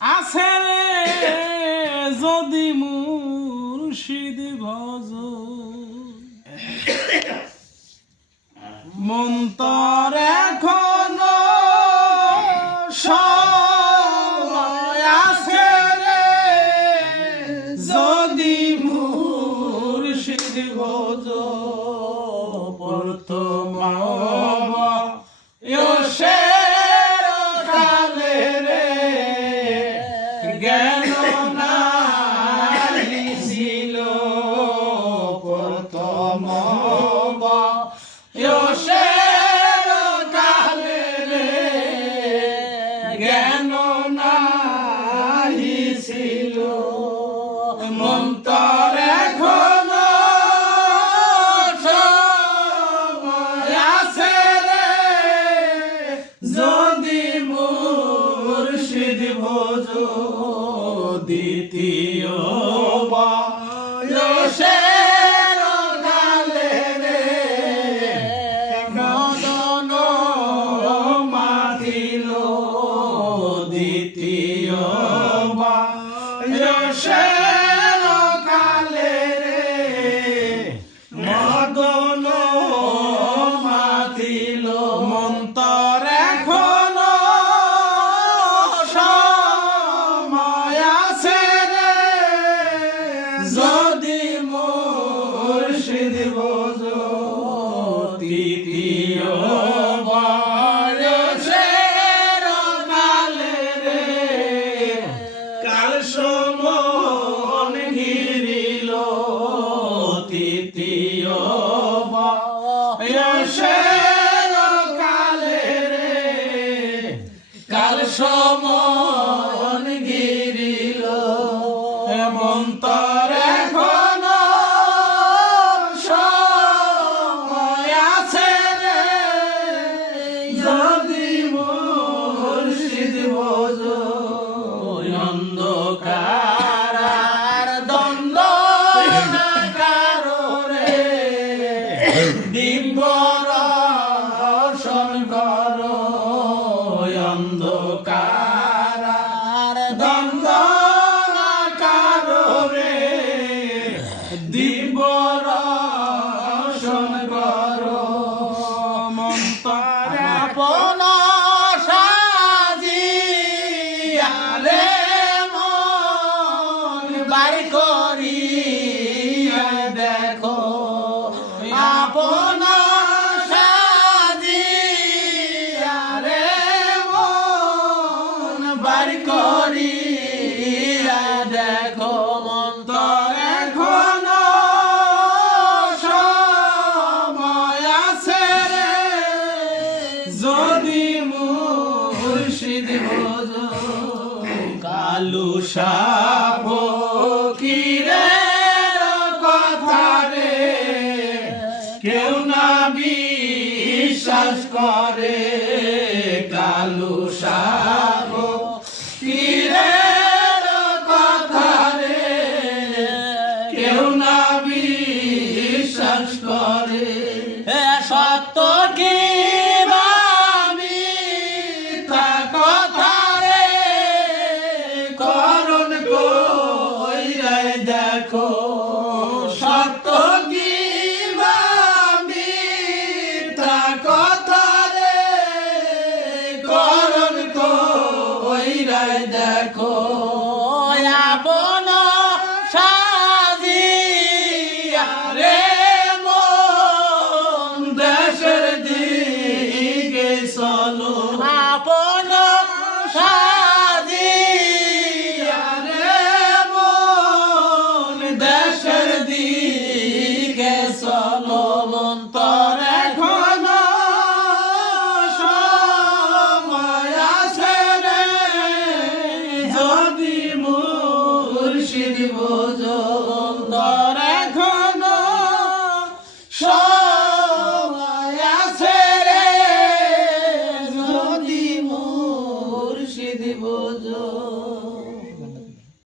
আছে রে যদি মুর্শিদ ভজ মন্তর এখনো সময় আছে রে যদি মুর্শিদ ভজ প্রথম কালে রে জ্ঞান নাই ছিল প্রথম কালে রে জ্ঞান নাই ছিল মন্তর এখনো সময় আছে রে যদি মুর্শিদ ভজ দ্বিতীয় বয়সের কালে রে মদন মাতিল দ্বিতীয় বয়সের কালে রে মদন মাতিল মন্তর এখনো সময় আছে রে যদি মুর্শিদ ভজ তৃতীয় বয়সের কালে রে কাল সমন ঘিরিল তৃতীয় বয়সের কালে রে কাল সমন ঘিরিল মন্তর এখনো সময় আছে রে যদি মুর্শিদ ভজ অন্ধকার আর দ্বন্দ্ব না কারো রে দিব্যর দর্শন কর অন্ধকার আর দ্বন্দ্ব না কারো রে দিব্যর দর্শন কর মন্তর আপন সাজিয়া রে মন বার করিয়া দেখো আপন সাজিয়া রে মন বার করিয়া দেখো মন্তর এখনো সময় আছে রে যদি মুর্শিদ ভজ কালু সাপ ফকিরের কথা রে কেউ না বিশ্বাস করে কালু সাপ ফকিরের কথা রে কেউ না বিশ্বাস করে সত্য কি মিথ্যা কথা রে করণ কইরা দেখো সত্য কি মিথ্যা কথা রে করণ কইরা দেখো আপন সাজিয়া রে মন দেশের দিকে চলো আপন সাজিয়া রে মন দেশের দিকে চলো মন্তর